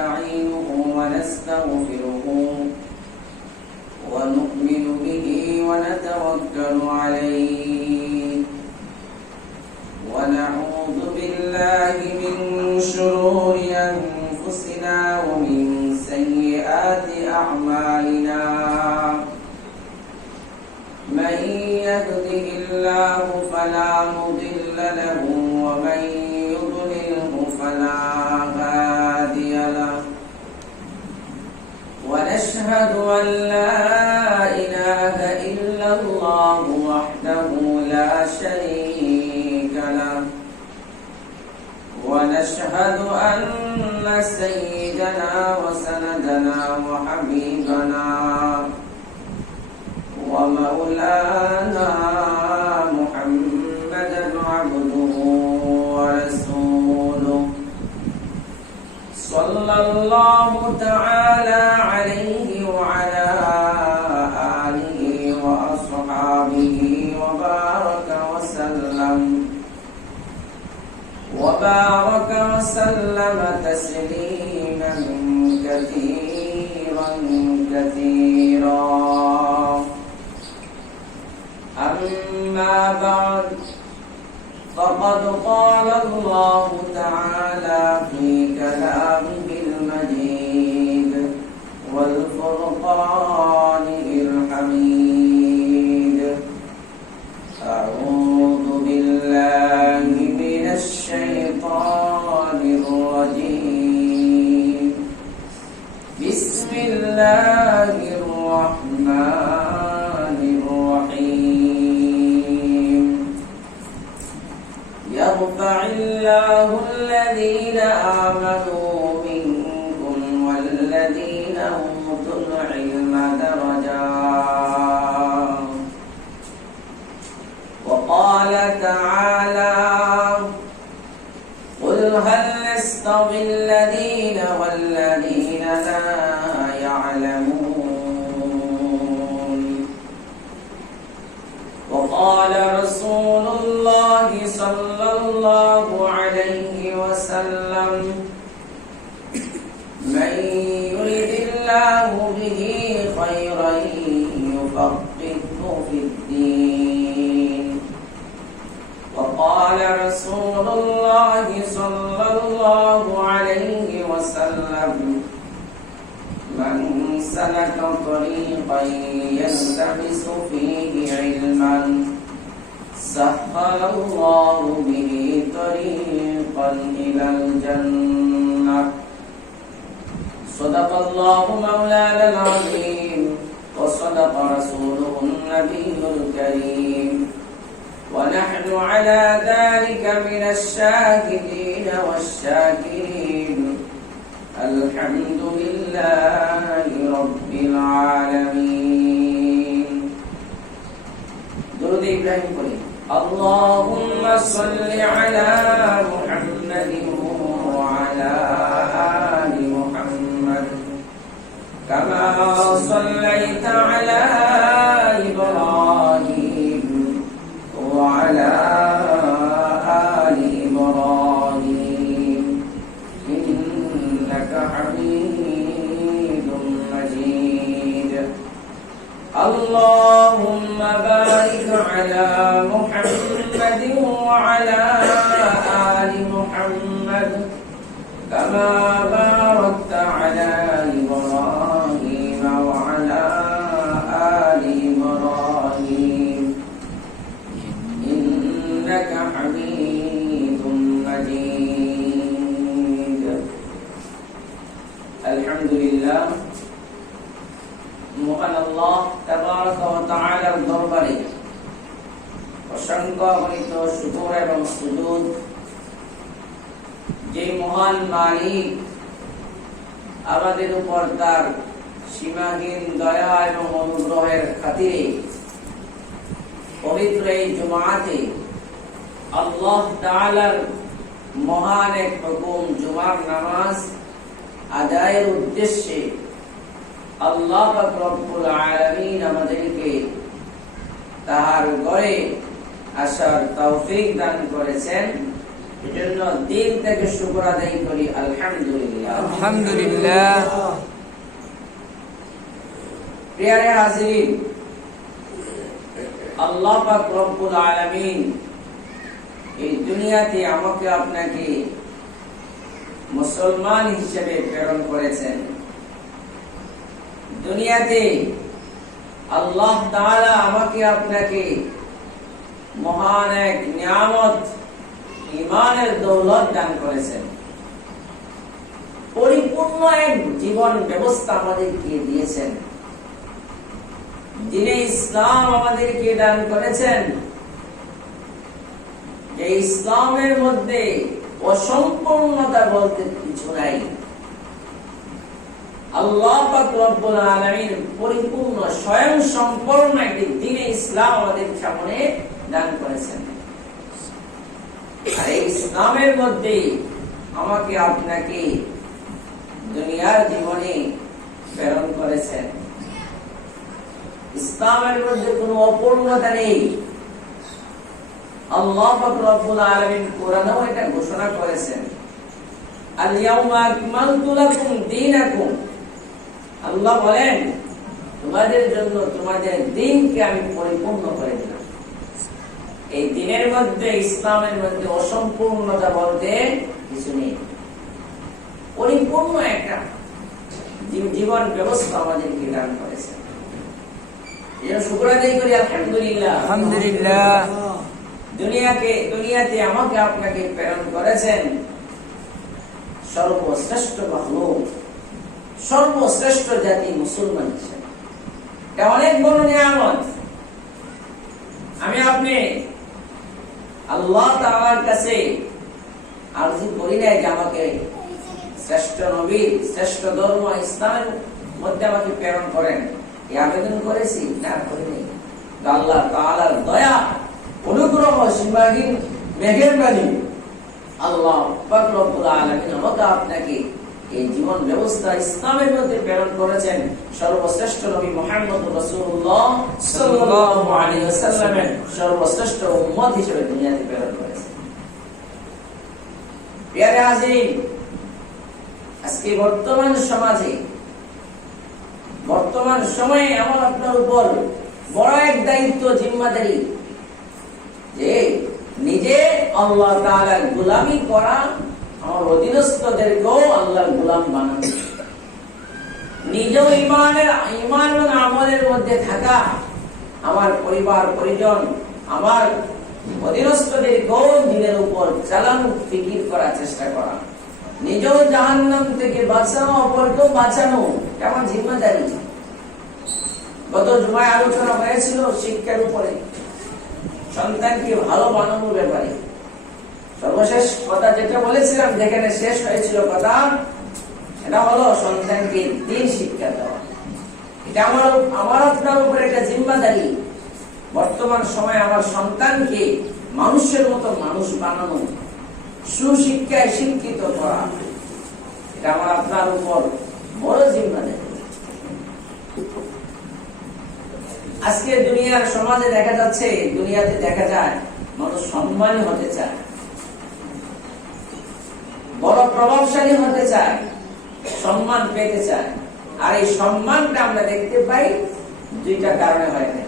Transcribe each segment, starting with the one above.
ونستعينه ونستغفره ونؤمن به ونتوكل عليه ونعوذ بالله من شرور أنفسنا ومن سيئات أعمالنا من يهده الله فلا مضل له ومن يضلله فلا هادي له ونشهد أن لا إله إلا الله وحده لا شريك له ونشهد أن سيدنا وسندنا وحبيبنا ومولانا محمدا عبده ورسوله صلى الله تعالى عليه وعلى آله وأصحابه وبارك وسلم تسليما كثيرا كثيرا أما بعد فقد قال الله تعالى في كلامه المجيد والفرقان الحميد أعوذ بالله من الشيطان الرجيم بسم الله الرحمن الرحيم يرفع الله الذين آمنوا منكم والذين أوتوا العلم درجات وقال تعالى قل هل يستوي الذين والذين لا يعلمون وقال رسول الله صلى الله عليه وسلم من يرد الله به خيرا يفقهه في الدين وقال رسول الله صلى الله عليه وسلم من سلك طريقا يلتمس فيه علما سهل الله به طريقا إلى الجنة صدق الله مولانا العظيم وصدق رسوله النبي الكريم ونحن على ذلك من الشاهدين والشاكرين الحمد لله رب العالمين درود إبراهيم قولي اللهم صل على محمد وعلى آل محمد كما صليت على إبراهيم وعلى آل إبراهيم إنك حميد مجيد اللهم بارك على محمد وعلى آل محمد كما باركت على إبراهيم وعلى آل إبراهيم إنك حميد مجيد الحمد لله মহান আল্লাহ তাবারক ওয়া তাআলার দরবারে অসংখ্য অগণিত শুকর এবং সুজুদ যে মহান মালিক আমাদের উপর তার সীমাহীন দয়া এবং অনুগ্রহের খাতিরে পবিত্র এই জুমাতে আল্লাহ তাআলার মহান এক হুকুম জুমার নামাজ আদায়ের উদ্দেশ্যে আল্লাহ পাক রব্বুল আলামিন আমাদেরকে তাহার ঘরে আসার তৌফিক দান করেছেন এজন্য দিল থেকে শুকর আদায় করি আলহামদুলিল্লাহ। আলহামদুলিল্লাহ। প্রিয় হাজিরিন, আল্লাহ পাক রব্বুল আলামিন এই দুনিয়াতে আমাকে আপনাকে মুসলমান হিসেবে প্রেরণ করেছেন। দুনিয়াতে আল্লাহ তাআলা আমাকে আপনাকে মহান এক নিয়ামত ঈমানের দৌলত দান করেছেন। পরিপূর্ণ এক জীবন ব্যবস্থা আমাদেরকে দিয়েছেন। দ্বীনে ইসলাম আমাদেরকে দান করেছেন। যে ইসলামের মধ্যে অসম্পূর্ণতা বলতে কিছু নাই। আল্লাহ পাক রব্বুল আলামিন পরিপূর্ণ স্বয়ং সম্পূর্ণ একটি দ্বীনে ইসলাম আমাদের সামনে দান করেছেন। আর এই ইসলামের মধ্যে আমাকে আপনাকে দুনিয়ার জীবনে প্রেরণ করেছেন। ইসলামের মধ্যে কোনো অপূর্ণতা নেই। আল্লাহ পাক রব্বুল আলামিন কোরআনেও এটা ঘোষণা করেছেন, আল ইয়াউমা আকমালতু লাকুম দীনাকুম। আল্লাহ বলেন, তোমাদের জন্য তোমাদের দ্বীনকে আমি পরিপূর্ণ করে দিলাম। এই দ্বীনের মধ্যে, ইসলামের মধ্যে অসম্পূর্ণতা বলতে কিছু নেই। পরিপূর্ণ একটা জীবন ব্যবস্থা আমাদেরকে দান করেছে। শুকর আদায় করি আলহামদুলিল্লাহ। আলহামদুলিল্লাহ। দুনিয়াতে আমাকে আপনাকে প্রেরণ করেছেন সর্বশ্রেষ্ঠ মাখলুক, সর্বশ্রেষ্ঠ জাতি মুসলমান হিসেবে। এটা অনেক বড় নিয়ামত। আমি আপনি আল্লাহ তাআলার কাছে আরজি করি নাই যে আমাকে শ্রেষ্ঠ নবী, শ্রেষ্ঠ ধর্ম ইসলামের মধ্যে আমাকে প্রেরণ করেন, এই আবেদন করেছি না, করিনি। আল্লাহ তাআলার দয়া, অনুগ্রহ, সীমাহীন মেহেরবানি আল্লাহ পাক রব্বুল আলামিন আমাকে আপনাকে এই জীবন ব্যবস্থা ইসলামের মধ্যে প্রেরণ করেছেন। সর্বশ্রেষ্ঠ নবী মুহাম্মদ রাসূলুল্লাহ সাল্লাল্লাহু আলাইহি ওয়াসাল্লামের সর্বশ্রেষ্ঠ উম্মত হিসেবে দুনিয়াতে প্রেরণ করেছেন। প্রিয় হাজিরিন, আজকে বর্তমান সমাজে, বর্তমান সময়ে আমার আপনার উপর বড় এক দায়িত্ব, জিম্মাদারি, যে নিজে আল্লাহ তাআলার গোলামি করা, আমার অধীনস্থদেরকেও আল্লাহর গোলাম বানানো, নিজেও ঈমান এবং আমলের মধ্যে থাকা, আমার পরিবার পরিজন, আমার অধীনস্থদেরকেও দিনের উপর চালানো, ফিকির করার চেষ্টা করা, নিজেও জাহান্নাম থেকে বাঁচানো, অপরকেও বাঁচানো, আমার জিম্মাদারি। গত জুমায় আলোচনা হয়েছিল শিক্ষার উপরে, সন্তানকে ভালো বানানোর ব্যাপারে। সর্বশেষ কথা যেটা বলেছিলাম, যেখানে শেষ হয়েছিল কথা, এটা হলো সন্তানকে দ্বীন শিক্ষা দেওয়া। এটা আমার আপনার উপরে একটা জিম্মাদারি। বর্তমান সময়ে আমার সন্তানকে মানুষের মতো মানুষ বানানো, সুশিক্ষায় শিক্ষিত করা, এটা আমার আপনার উপর বড় জিম্মাদারি। আজকে দুনিয়ার সমাজে দেখা যাচ্ছে, দুনিয়াতে দেখা যায় মানুষ সম্মানী হতে চায়, বড় প্রভাবশালী হতে চায়, সম্মান পেতে চায়। আর এই সম্মানটা আমরা দেখতে পাই দুইটা কারণে হয় না।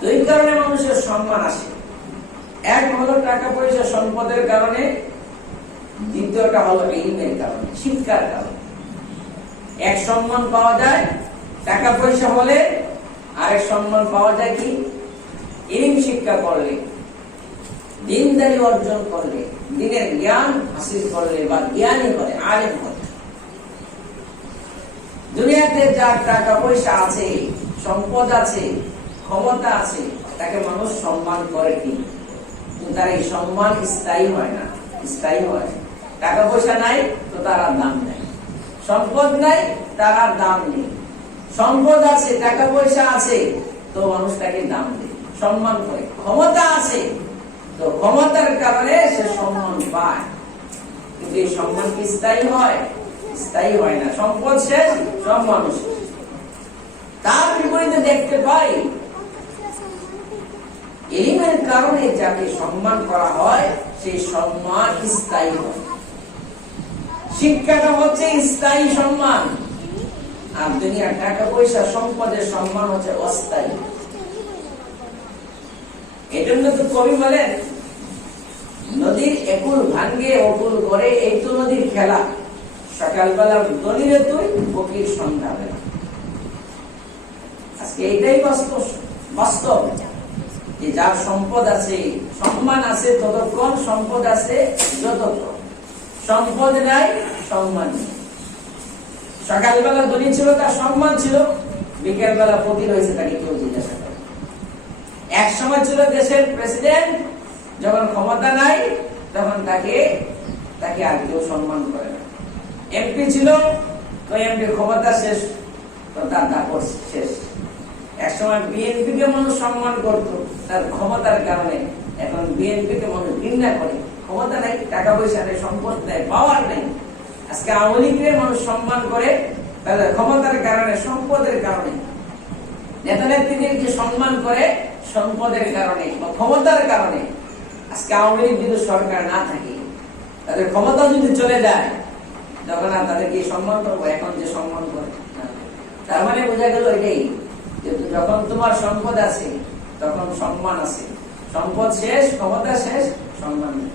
দুই কারণে মানুষের সম্মান আসে। এক হলো টাকা পয়সা সম্পদের কারণে, দ্বিতীয়টা হলো ইলমের কারণে, শিক্ষার কারণে। এক সম্মান পাওয়া যায় টাকা পয়সা হলে, আরেক সম্মান পাওয়া যায় কি ইলম শিক্ষা করলে, দ্বীনদারি অর্জন করলে, দ্বীনের জ্ঞান হাসিল করলে, বা জ্ঞানী হলে, আলেম হলে। দুনিয়াতে যার টাকা পয়সা আছে, সম্পদ আছে, ক্ষমতা আছে, তাকে মানুষ সম্মান করে ঠিক, কিন্তু তার এই সম্মান স্থায়ী হয় না, স্থায়ী হয়। টাকা পয়সা নাই তো তার আর দাম নেই, সম্পদ নাই তার আর দাম নেই। সম্পদ আছে, টাকা পয়সা আছে, তো মানুষ তাকে দাম দেয়, সম্মান করে। ক্ষমতা আছে, তো ক্ষমতার কারণে সে সম্মান পায়, কিন্তু এই সম্মান কি স্থায়ী হয়? স্থায়ী হয় না। সম্পদ শেষ, সব মানুষ। তার বিপরীতে দেখতে পাই ইলমের কারণে যাকে সম্মান করা হয় সেই সম্মান স্থায়ী হয়। শিক্ষাটা হচ্ছে স্থায়ী সম্মান, আর দুনিয়ার টাকা পয়সা সম্পদের সম্মান হচ্ছে অস্থায়ী। এজন্য তো কবি বলেন, নদীর একুল ভাঙ্গে অকুল করে, এই তো নদীর খেলা, সকালবেলা দলিলে তুই ফকির সন্ধ্যা বেলা। আজকে এইটাই বাস্তব যে যার সম্পদ আছে, সম্মান আছে ততক্ষণ, সম্পদ আছে যতক্ষণ, সম্পদ নাই সম্মান নেই। সকালবেলা ধনী ছিল, তার সম্মান ছিল, বিকেল বেলা ফকির হয়েছে, তাকে কেউ জিজ্ঞাসা করে। এক সময় ছিল দেশের প্রেসিডেন্ট, যখন ক্ষমতা নাই তখন তাকে আর কেউ সম্মান করে না। এমপি ছিল, তো এমপি ক্ষমতা শেষ, তো তার দাপট শেষ। এক সময় বিএনপি কে মানুষ সম্মান করত তার ক্ষমতার কারণে, এখন বিএনপি কে মানুষ ঘৃণা করে। ক্ষমতা নাই, টাকা পয়সা নেই, সম্পদ নেই, পাওয়ার নেই। আজকে আওয়ামী লীগকে মানুষ সম্মান করে তাদের ক্ষমতার কারণে, সম্পদের কারণে। নেতা নেত্রীদেরকে সম্মান করে সম্পদের কারণে বা ক্ষমতার কারণে। আজকে আওয়ামী লীগ যদি সরকার না থাকে, তাদের ক্ষমতা যদি চলে যায়, তখন আর তাদেরকে সম্মান করবো, এখন যে সম্মান করে। তার মানে বোঝা গেল এটাই, যখন তোমার সম্পদ আছে তখন সম্মান আছে, সম্পদ শেষ, ক্ষমতা শেষ, সম্মান নেই।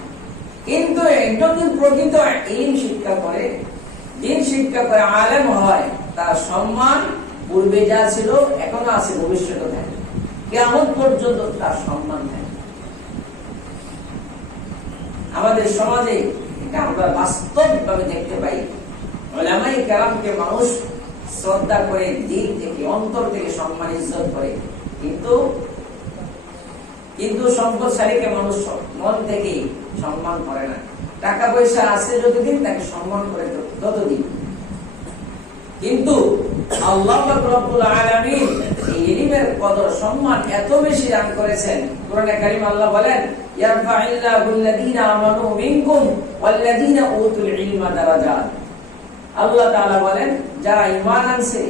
কিন্তু একজন যদি প্রকৃত ইলম শিক্ষা করে, দিন শিক্ষা করে, আলেম হয়, তার সম্মান পূর্বে যা ছিল এখনো আছে, ভবিষ্যতে থাকে, কিয়ামত পর্যন্ত তার সম্মান থাকে। আমাদের সমাজে এটা আমরা বাস্তবভাবে দেখতে পাই। উলামায়ে কেরামকে মানুষ শ্রদ্ধা করে, দিল থেকে, অন্তর থেকে সম্মান ইজ্জত করে, কিন্তু সম্পদশালীকে মানুষ মন থেকে সম্মান করে না। টাকা পয়সা আছে যতদিন তাকে সম্মান করে ততদিন। কিন্তু আল্লাহ রাব্বুল আলামিন এই ইলমের কদর সম্মান এত বেশি দান করেছেন। কোরআনে কারীম আল্লাহ বলেন, ইয়ারফা'িল্লাহুল্লাযীনা আমানু মিনকুম ওয়াল্লাযীনা উতুল ইলমা দারাজাত। আল্লাহ তাআলা বলেন, যারা ঈমান আনছে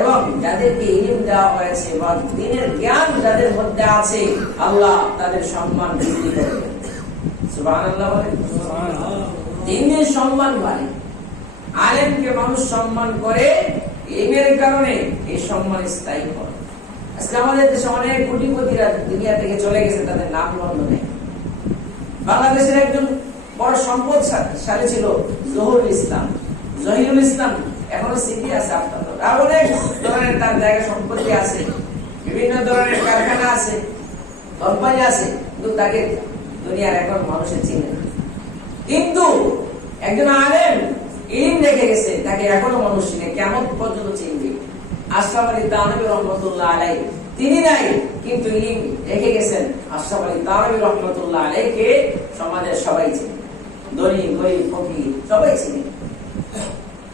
এবং যাদেরকে ইলম দেওয়া হয়েছে বা দ্বীনের জ্ঞান যাদের মধ্যে আছে, আল্লাহ তাদের সম্মান বৃদ্ধি করবেন। সুবহানাল্লাহ বলেন। দ্বীনের সম্মান বাড়ে, আলেমকে মানুষ সম্মান করে, ইলমের কারণে এই সম্মান স্থায়ী হয়। আজকে আমাদের দেশে অনেক কোটিপতিরা দুনিয়া থেকে চলে গেছে, তাদের নাম গন্ধ নেই। বাংলাদেশের একজন বড় সম্পদশালী ছিল জহিরুল ইসলাম, এখনো স্মৃতি আছে আপনাদের। আর অনেক ধরনের তার জায়গা সম্পত্তি আছে, বিভিন্ন ধরনের কারখানা আছে, কোম্পানি আছে, কিন্তু তাকে দুনিয়ার এখন মানুষের চিনে না। কিন্তু একজন আলেম ইলম রেখে গেছে, তাকে এখনো মানুষ চিনে, কিয়ামত পর্যন্ত চিনবে। আশরাফ আলী থানভী রাহমাতুল্লাহ আলাইহি, তিনি নাই কিন্তু ইলম রেখে গেছেন। আশরাফ আলী থানভী রাহমাতুল্লাহ আলাইহিকে সমাজের সবাই চিনে, ধনী গরীব ফকির সবাই চিনে।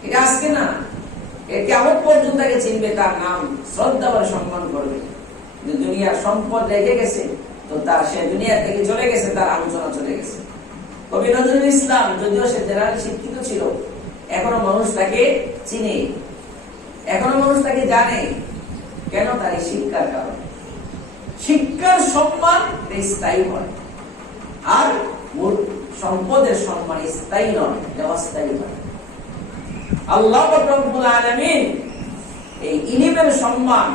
এটা আজকে না, কিয়ামত পর্যন্ত তাকে চিনবে, তার নাম শ্রদ্ধা করে সম্মান করবে। দুনিয়ার সম্পদ রেখে গেছে, তো তার সে দুনিয়া থেকে চলে গেছে, তার আলোচনা চলে গেছে। কবি নজরুল ইসলাম যদিও সে জেনারেল শিক্ষিত ছিল, এখনো মানুষ তাকে চিনে, এখনো মানুষ তাকে জানে। কেন? তার এই শিক্ষার কারণে। শিক্ষার সম্মান স্থায়ী হয়, আর সম্পদের সম্মান স্থায়ী নয়, অস্থায়ী হয়। আল্লাহ রাব্বুল আলামিন এই ইলমের সম্মান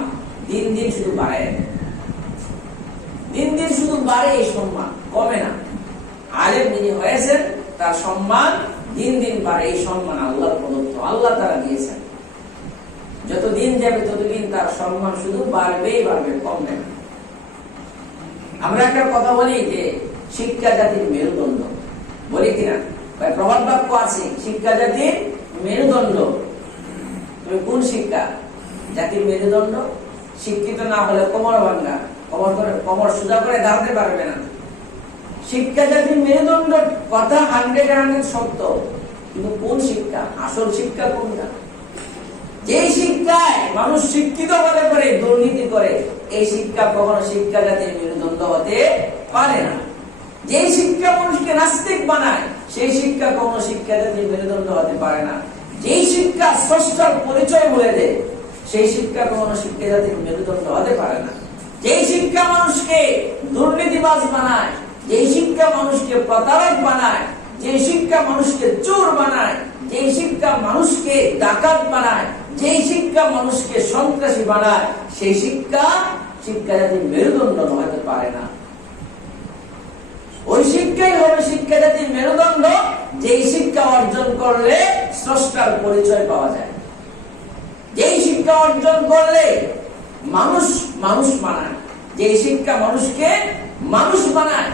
দিন দিন শুধু বাড়ায়, দিন দিন শুধু বাড়ে, এই সম্মান কমে না। আলেম যিনি হয়েছেন তার সম্মান দিন দিন বাড়ে, এই সম্মান আল্লাহর প্রদত্ত, আল্লাহ তারা দিয়েছেন। যত দিন যাবে ততদিন তার সম্মান শুধু বাড়বেই বাড়বে, কমবে না। আমরা একটা কথা বলি যে শিক্ষা জাতির মেরুদণ্ড, বলি কিনা? প্রবাদ বাক্য আছে, শিক্ষা জাতির মেরুদণ্ড। তুমি কোন শিক্ষা? জাতির মেরুদণ্ড। শিক্ষিত না হলে কোমর ভাঙ্গা, কোমর সোজা করে দাঁড়াতে পারবে না। শিক্ষা জাতির মেরুদণ্ড কথা 100% সত্য, কিন্তু কোন শিক্ষা? আসল শিক্ষা কোনটা? যে শিক্ষায় মানুষ শিক্ষিত মনে করে দুর্নীতি করে, এই শিক্ষা কখনো শিক্ষা জাতির মেরুদণ্ড হতে পারে না। যে শিক্ষা মানুষকে নাস্তিক বানায়, সেই শিক্ষা কখনো শিক্ষা জাতির মেরুদণ্ড হতে পারে না। যে শিক্ষা স্রষ্টার পরিচয় বলে দেয়, সেই শিক্ষা কখনো শিক্ষা জাতির মেরুদণ্ড হতে পারে না। যেই শিক্ষা মানুষকে দুর্নীতিবাজ বানায়, যেই শিক্ষা মানুষকে প্রতারক বানায়, যেই শিক্ষা মানুষকে চোর বানায়, যেই শিক্ষা মানুষকে ডাকাত বানায়, যেই শিক্ষা মানুষকে সন্ত্রাসী বানায়, সেই শিক্ষা জাতির মেরুদণ্ড হতে পারে না। ওই শিক্ষাই হবে শিক্ষা জাতির মেরুদণ্ড, যেই শিক্ষা অর্জন করলে স্রষ্টার পরিচয় পাওয়া যায়, যেই শিক্ষা অর্জন করলে মানুষ মানুষ বানায়, যেই শিক্ষা মানুষকে মানুষ বানায়,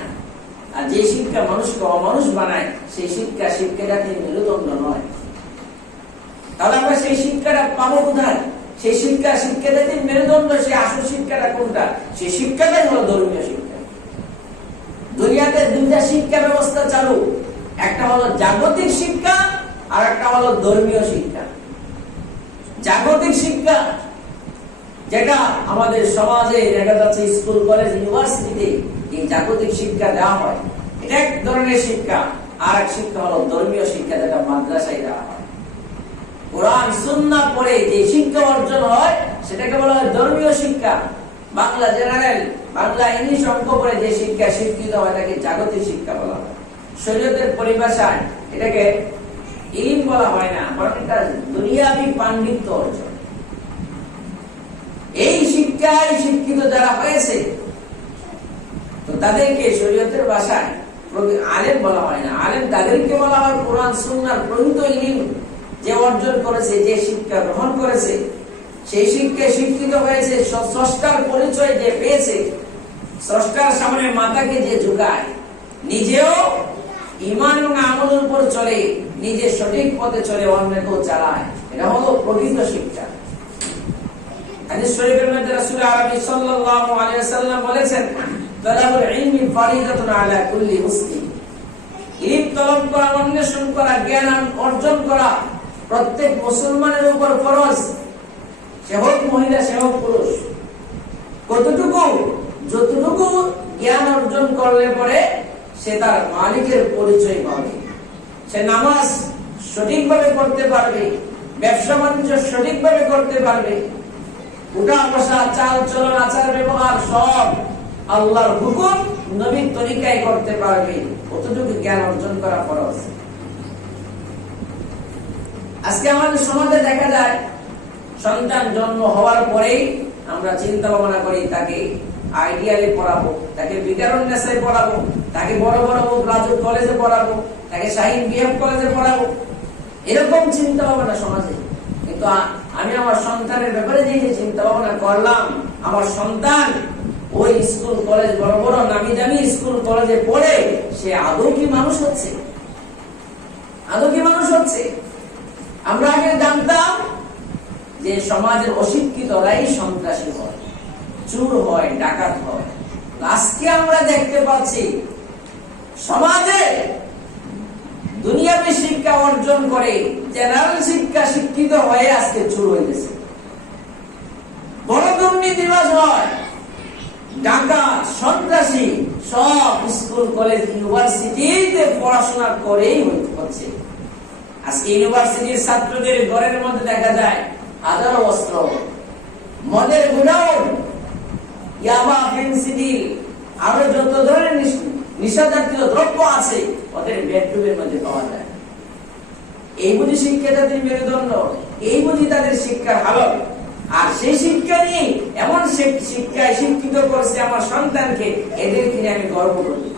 আর যে শিক্ষা মানুষকে অমানুষ বানায় সেই শিক্ষা জাতির মেরুদণ্ড নয়। তাহলে আমরা সেই শিক্ষাটা পাবো কোথায়? সেই শিক্ষা জাতির মেরুদণ্ড, সেই আসল শিক্ষাটা কোনটা? সেই শিক্ষাটাই হলো ধর্মীয় শিক্ষা। দুনিয়াতে দুইটা শিক্ষা ব্যবস্থা চালু, একটা হলো জাগতিক শিক্ষা আর একটা হলো ধর্মীয় শিক্ষা। জাগতিক শিক্ষা যেটা আমাদের সমাজে দেখা যাচ্ছে স্কুল কলেজ ইউনিভার্সিটিতে এই জাগতিক শিক্ষা দেওয়া হয়, এটা এক ধরনের শিক্ষা। আর এক শিক্ষা হলো ধর্মীয় শিক্ষা, যেটা মাদ্রাসায় দেওয়া হয়। কোরআন সুন্নাহ পড়ে যে শিক্ষা অর্জন হয় সেটাকে বলা হয় ধর্মীয় শিক্ষা। বাংলা জেনারেল, বাংলা ইংলিশ অঙ্ক পড়ে যে শিক্ষা শিক্ষিত হয় তাকে জাগতিক শিক্ষা বলা হয়। শরীয়তের পরিভাষায় এটাকে ইলম বলা হয় না, বরং এটা দুনিয়াবি পাণ্ডিত্য অর্জন। এই শিক্ষায় শিক্ষিত যারা হয়েছে তো তাদেরকে শরীয়তের ভাষায় আলেম বলা হয় না। আলেম তাদেরকে বলা হয় কোরআন সুন্নাহর প্রণীত ইলম যে অর্জন করেছে, যে শিক্ষা গ্রহণ করেছে, সেই শিক্ষায় শিক্ষিত হয়েছে, স্রষ্টার পরিচয় যে পেয়েছে, স্রষ্টার সামনে মাথাকে যে ঝুঁকায়, নিজেও ঈমান এবং আমলের উপর চলে, নিজে সঠিক পথে চলে, অন্যকেও চালায়, এটা হলো প্রকৃত শিক্ষা। হাদিস শরীফের মধ্যে রাসূল আরবি সাল্লাল্লাহু আলাইহি ওয়াসাল্লাম বলেছেন, তালাবুল ইলমি ফারিদাতুন আলা কুল্লি মুসলিম। ইলম তলব করা, অন্বেষণ করা, জ্ঞান অর্জন করা প্রত্যেক মুসলমানের উপর ফরজ, সে হোক মহিলা, সে হোক পুরুষ। কতটুকু? যতটুকু জ্ঞান অর্জন করলে পরে সে তার মালিকের পরিচয় পাবে, সে নামাজ সঠিকভাবে করতে পারবে, ব্যবসা বাণিজ্য সঠিকভাবে করতে পারবে, উঠা বসা, চাল চলন, আচার ব্যবহার সব আল্লাহর হুকুম নবীর তরিকায় করতে পারবে, কতটুকু জ্ঞান অর্জন করা ফরজ। আজকে আমাদের সমাজে দেখা যায় সন্তান জন্ম হওয়ার পরেই আমরা চিন্তা ভাবনা করি তাকে আইডিয়ালে পড়াবো, তাকে বিকারুন্নেসায় পড়াবো, তাকে বড় বড় রাজুক কলেজে পড়াবো, তাকে শাহীন বিএফ কলেজে পড়াবো, এরকম চিন্তা ভাবনা সমাজে। কিন্তু আমি আমার সন্তানের ব্যাপারে যে চিন্তা ভাবনা করলাম, আমার সন্তান ওই স্কুল কলেজ, বড় বড় নামি দামি স্কুল কলেজে পড়ে সে আদৌ কি মানুষ হচ্ছে? আদৌ কি মানুষ হচ্ছে? আমরা আগে জানতাম যে সমাজের অশিক্ষিতরাই সন্ত্রাসী হয়, চোর হয়, ডাকাত হয়। আজকে আমরা দেখতে পাচ্ছি সমাজে দুনিয়াবী শিক্ষা অর্জন করে জেনারেল শিক্ষা শিক্ষিত হয়ে আজকে চোর হইতেছে, বড় দুর্নীতিবাজ হয়, ডাকাত, সন্ত্রাসী সব স্কুল কলেজ ইউনিভার্সিটিতে পড়াশোনা করেই হচ্ছে। আজকে ইউনিভার্সিটির ছাত্রদের ঘরের মধ্যে দেখা যায় হাজারো অস্ত্র, মদের গুদাম, ইয়াবা, ফেন্সিডিল, আরো যত ধরনের নিশা জাতীয় দ্রব্য আছে ওদের বেডরুমের মধ্যে পাওয়া যায়। এই বুঝি শিক্ষা জাতির মেরুদণ্ড, এই বুঝি তাদের শিক্ষার হালত। আর সেই শিক্ষা নিয়ে এমন শিক্ষায় শিক্ষিত করছে আমার সন্তানকে, এদেরকে নিয়ে আমি গর্ব করি।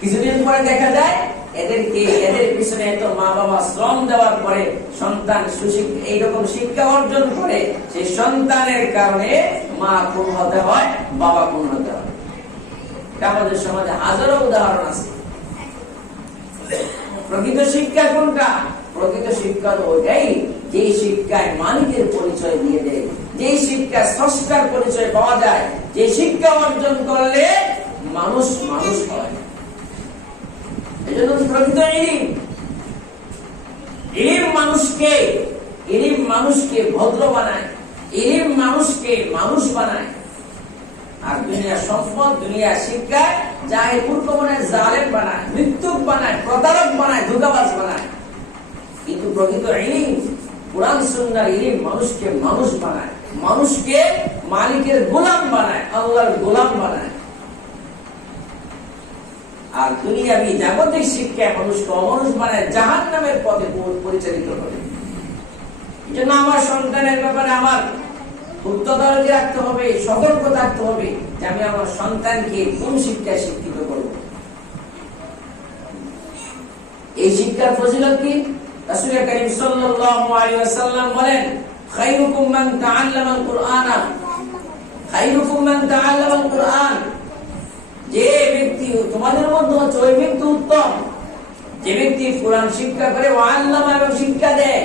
কিছুদিন পরে দেখা যায় এদের পিছনে এত মা বাবা শ্রম দেওয়ার পরে সন্তান এইরকম শিক্ষা অর্জন করে, সেই সন্তানের কারণে মা খুন হতে হয়, বাবা খুন হতে হয়। আমাদের সমাজে হাজারো উদাহরণ আছে। প্রকৃত শিক্ষা কোনটা? প্রকৃত শিক্ষা তো ওইটাই যে শিক্ষায় মালিকের পরিচয় দিয়ে দেয়, যে শিক্ষা স্রষ্টার পরিচয় পাওয়া যায়, যে শিক্ষা অর্জন করলে মানুষ মানুষ হয়। এজন্য প্রকৃত ইলম মানুষকে ভদ্র বানায়, ইলম মানুষকে মানুষ বানায়। আর দুনিয়া সম্পদ, দুনিয়া শিক্ষা জাহেল মূর্খ বানায়, জালেম বানায়, মৃত্যুক বানায়, প্রতারক বানায়, ধোঁকাবাজ বানায়। কিন্তু প্রকৃত ইলম কোরআন সুন্নাহর ইলম মানুষকে মানুষ বানায়, মানুষকে মালিকের গোলাম বানায়, আল্লাহর গোলাম বানায়। আর দুনিয়াবি জাগতিক শিক্ষা মানুষকে অমানুষ বানায়, জাহান্নামের পথে পরিচালিত করে। এই জন্য আমার সন্তানের ব্যাপারে আমার উত্তরদায়ী রাখতে হবে, সতর্ক থাকতে হবে যে আমি আমার সন্তানকে কোন শিক্ষায় শিক্ষিত করব। এই শিক্ষার ফজিলত কি? রাসূল করিম সাল্লাল্লাহু আলাইহি ওয়াসাল্লাম বলেন, খায়রুকুম মান তাআল্লামাল কুরআনা, খায়রুকুম মান তাআল্লামাল কুরআন। যে ব্যক্তি তোমাদের মধ্যে হচ্ছে ওই ব্যক্তি উত্তম যে ব্যক্তি কোরআন শিক্ষা করে, ওয়া আল্লামা, এবং শিক্ষা দেয়।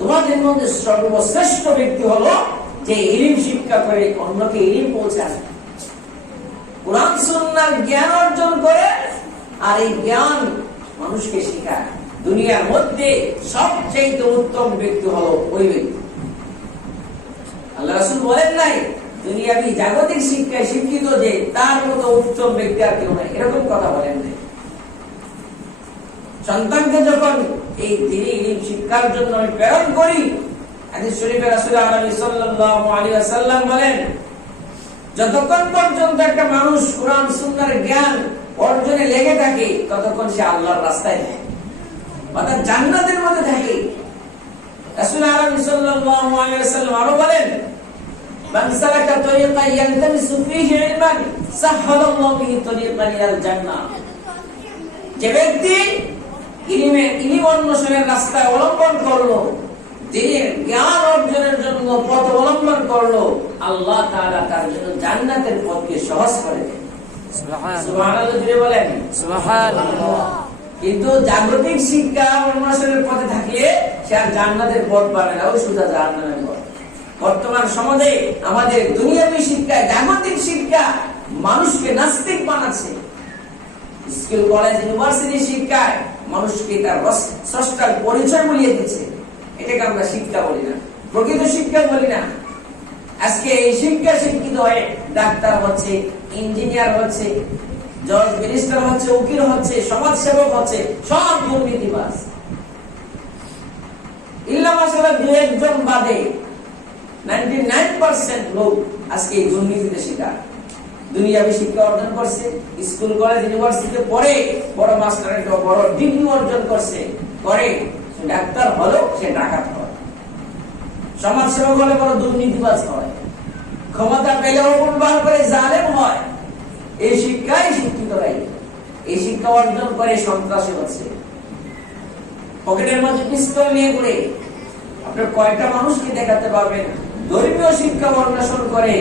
তোমাদের মধ্যে সর্বশ্রেষ্ঠ ব্যক্তি হলো যে ইলম শিক্ষা করে অন্যকে ইলম পৌঁছায়, কোরআন সুন্নাহর জ্ঞান অর্জন করে আর এই জ্ঞান মানুষকে শেখায়। দুনিয়ার মধ্যে সবচেয়ে উত্তম ব্যক্তি হলো ওই ব্যক্তি। আল্লাহ রাসূল বলেন নাই দুনিয়াবি জাগতিক শিক্ষায় শিক্ষিত যে তার মতো উত্তম ব্যক্তি আর কেউ নাই, এরকম কথা বলেন নাই। সন্তানকে যখন এই দ্বীনি ইলম শিক্ষার জন্য আমি প্রেরণ করি, হাদিস শরীফে রাসূল সাল্লাল্লাহু আলাইহি ওয়াসাল্লাম বলেন, যতক্ষণ পর্যন্ত একটা মানুষ কোরআন সুন্নাহর জ্ঞান অর্জনে লেগে থাকে ততক্ষণ সে আল্লাহর রাস্তায় থাকে, অর্থাৎ জান্নাতের মধ্যে থাকে। রাসূল সাল্লাল্লাহু আলাইহি ওয়াসাল্লাম আরো বলেন, মান সালাকা তরিকান ইয়ালতামিসু ফীহি ইলমান সাহহালাল্লাহু বিহি তরিকান ইলাল জান্নাহ। যে ব্যক্তি ইলম অন্বেষণের রাস্তা অবলম্বন করলো, দ্বীনের জ্ঞান অর্জনের জন্য পথ অবলম্বন করলো, আল্লাহ তাআলা তার জন্য জান্নাতের পথকে সহজ করে দেন। সুবহানাল্লাহ জুড়ে বলেন সুবহানাল্লাহ। কিন্তু জাগতিক শিক্ষা অন্বেষণের পথে থাকলে সে আর জান্নাতের পথ পাবে না, ওই সোজা জাহান্নামের পথ। বর্তমান সমাজে আমাদের দুনিয়াবী শিক্ষা, জাগতিক শিক্ষা মানুষকে নাস্তিক বানাচ্ছে। স্কুল, কলেজ, ইউনিভার্সিটি শিক্ষায় মানুষকে তার স্রষ্টার পরিচয় বলিয়ে দিচ্ছে। এটাকে আমরা শিক্ষা বলি না, প্রকৃত শিক্ষা বলি না। আজকে এই শিক্ষা শিক্ষিত হয়ে ডাক্তার হচ্ছে, ইঞ্জিনিয়ার হচ্ছে, জজ, মিনিস্টার হচ্ছে, উকিল হচ্ছে, সমাজ সেবক হচ্ছে, সব দুর্নীতিবাজ। ইল্লা মাশাআল্লাহ দুই একজন বাদে 99% লোক আজকে এই দুর্নীতিতে শিকার। দুনিয়াবী শিক্ষা অর্জন করছে, স্কুল, কলেজ, ইউনিভার্সিটিতে পড়ে বড় মাস্টারের বড় ডিগ্রি অর্জন করছে, করে ডাক্তার হলো সে ডাকাত হয়, সমাজ সেবক হলে বড় দুর্নীতিবাজ হয়, ক্ষমতা পেলে অপমান করে জালেম হয়। এই শিক্ষাই শিক্ষিতরাই, এই শিক্ষা অর্জন করে সন্ত্রাসী হচ্ছে। পকেটের মধ্যে পিস্তল নিয়ে ঘুরে আপনি কয়টা মানুষকে দেখাতে পারবেন ধর্মীয় শিক্ষা অন্বেষণ করে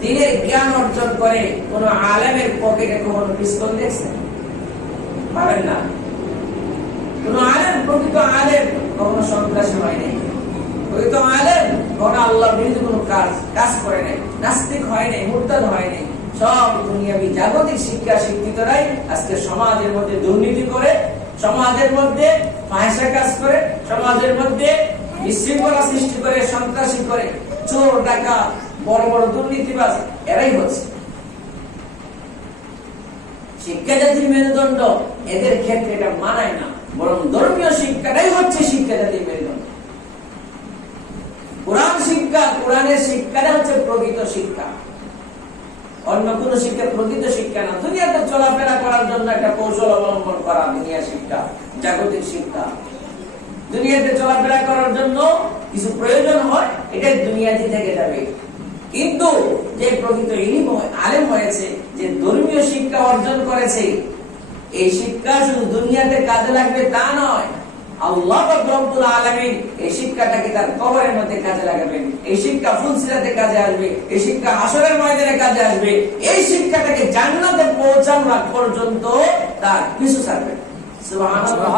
দ্বীনের জ্ঞান অর্জন করে কোন আলেমের পকেটে কখনো পিস্তল দেখছেন? পাবেন না। কোন আলেম, প্রকৃত আলেম কখনো সন্ত্রাসী হয় নাই, প্রকৃত আলেম কখনো আল্লাহর বিরুদ্ধে কোনো কাজ করে নাই, নাস্তিক হয় নাই, মুরতাদ হয় নাই। সব দুনিয়াবী জাগতিক শিক্ষা শিক্ষিতরাই আজকে সমাজের মধ্যে দুর্নীতি করে, সমাজের মধ্যে ফাহিশা কাজ করে, সমাজের মধ্যে বিশৃঙ্খলা সৃষ্টি করে, সন্ত্রাসী করে, চোর ডাকাত, বড় বড় দুর্নীতিবাজ এরাই হচ্ছে। শিক্ষা জাতির মেরুদণ্ড, এদের ক্ষেত্রে এটা মানায় না, বরং ধর্মীয় শিক্ষাটাই হচ্ছে শিক্ষা জাতির মেরুদণ্ড। কোরআন শিক্ষা, কোরআনের শিক্ষাটা হচ্ছে প্রকৃত শিক্ষা, অন্য কোন শিক্ষা প্রকৃত শিক্ষা না। দুনিয়াতে চলাফেরা করার জন্য একটা কৌশল অবলম্বন করা দুনিয়া শিক্ষা, জাগতিক শিক্ষা। দুনিয়াতে চলাফেরা করার জন্য কিছু প্রয়োজন হয়, এটাই দুনিয়াতে থেকে যাবে। কিন্তু যে প্রকৃত ইলম আলেম হয়েছে, যে ধর্মীয় শিক্ষা অর্জন করেছে, এই শিক্ষা শুধু দুনিয়াতে কাজে লাগবে তা নয়, আল্লাহ রব্বুল আলামিন এই শিক্ষাটাকে তার কবরের মধ্যে কাজে লাগাবেন, এই শিক্ষা ফুলসিরাতে কাজে আসবে, এই শিক্ষা হাসরের ময়দানে কাজে আসবে, এই শিক্ষাটাকে জান্নাতে পৌঁছানোর পর্যন্ত তার পিছু ছাড়বে। সুবহানাল্লাহ।